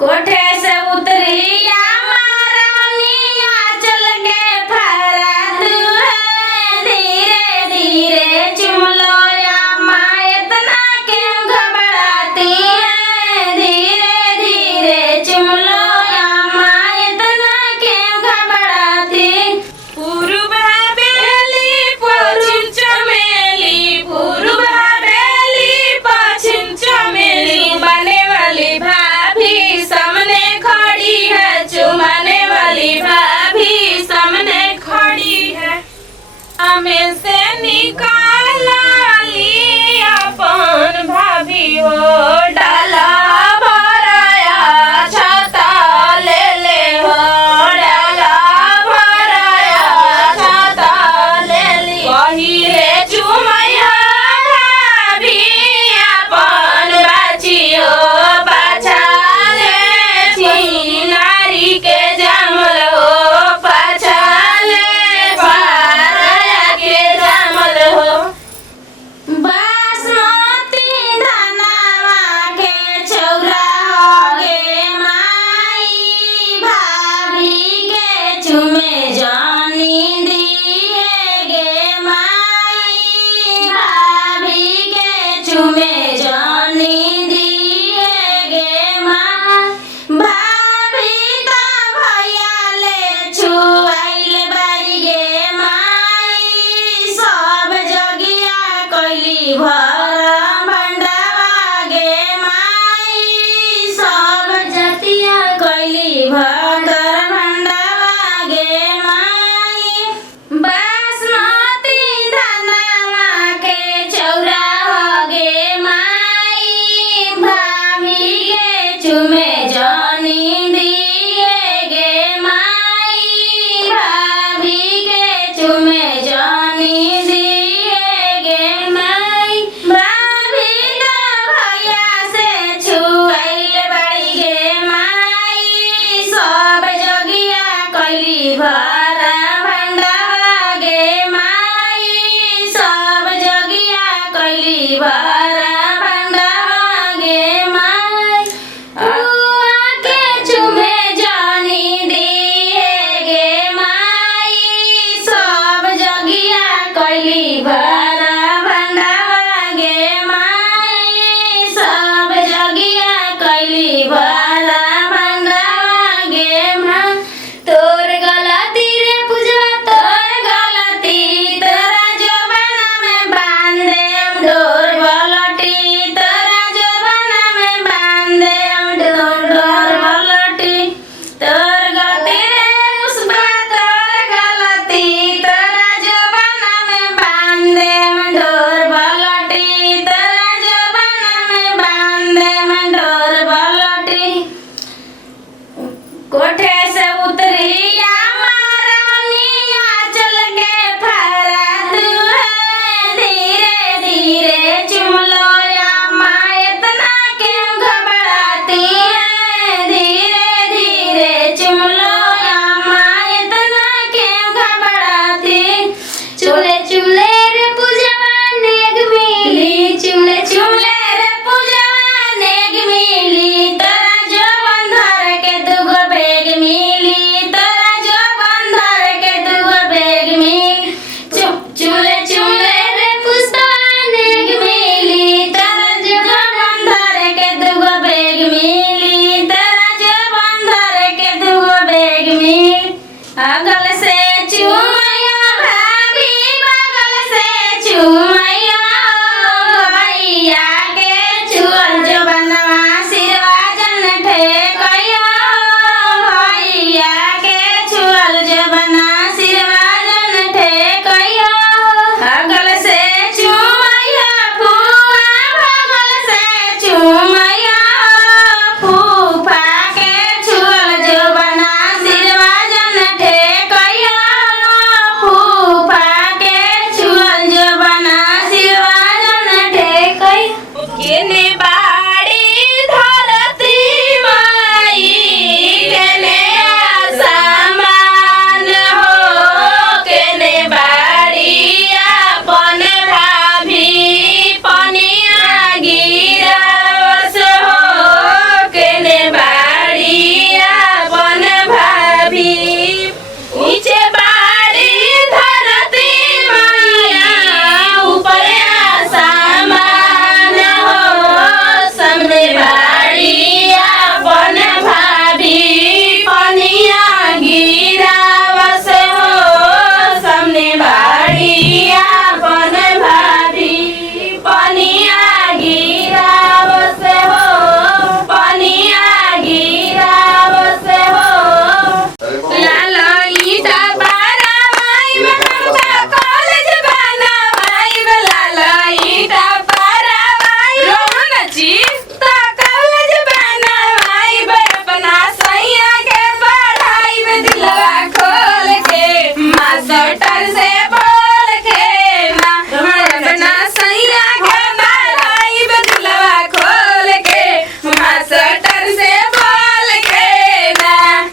कोठे से उतरी महारानिया चल के फरत है धीरे धीरे चुम लो अम्मा इतना क्यों घबराती है धीरे धीरे चुम लो अम्मा इतना क्यों घबराती। पूर्व हवेली पश्चिम चमेली पूर्व हवेली पश्चिम चमेली बने वाली भाभी सामने खड़ी है चुमाने वाली भाभी सामने खड़ी है। हमें से निकाला ली अपन भाभी हो डाला भराया छाता ले ले हो डाला भराया छाता ले ली पहिले चुमैया भाभी अपन बाचियो पाछा ले नारी के जामल हो पाछा ले पारया के जामल हो। बासमती धनवा के चौरा होगे माई भाभी के चुमे जानी दिए गे माई भाभी के चुमे जानी दिए गे माई भाभी का भैया ले छुआइल बारी गे माई सब जगिया कैली भर भंडावा गे माई सब जतिया कैली भर भंडावा गे माई बासमती धनवा के चौरा होगे माई भाभी के चुमे जानी दिए गे माई भाभी के चुमे जानी दिए गे माई भाभी का भैया से छुआइल बाड़ी गे माई सब जगिया कैली भर भंडावा गे माई सब जगिया कैली भर भंडावा गे माई बुआ के चुमे जानी दिए गे माई सब जगिया कैली भर भंडावा गे माई सब जगिया कैली भर भंडावा गे माई तोर गलती रे पूजवा तोर गलती तोरा जबाना में बांध देम डोर बलटी तोरा जबाना में बांध देम डोर बलटी तोर गलती रे मुसबा तोर गलती तोरा जबाना में बांध देम डोर बलटी तोरा जबाना में बांध देम डोर बलटी। कोठे से उतरी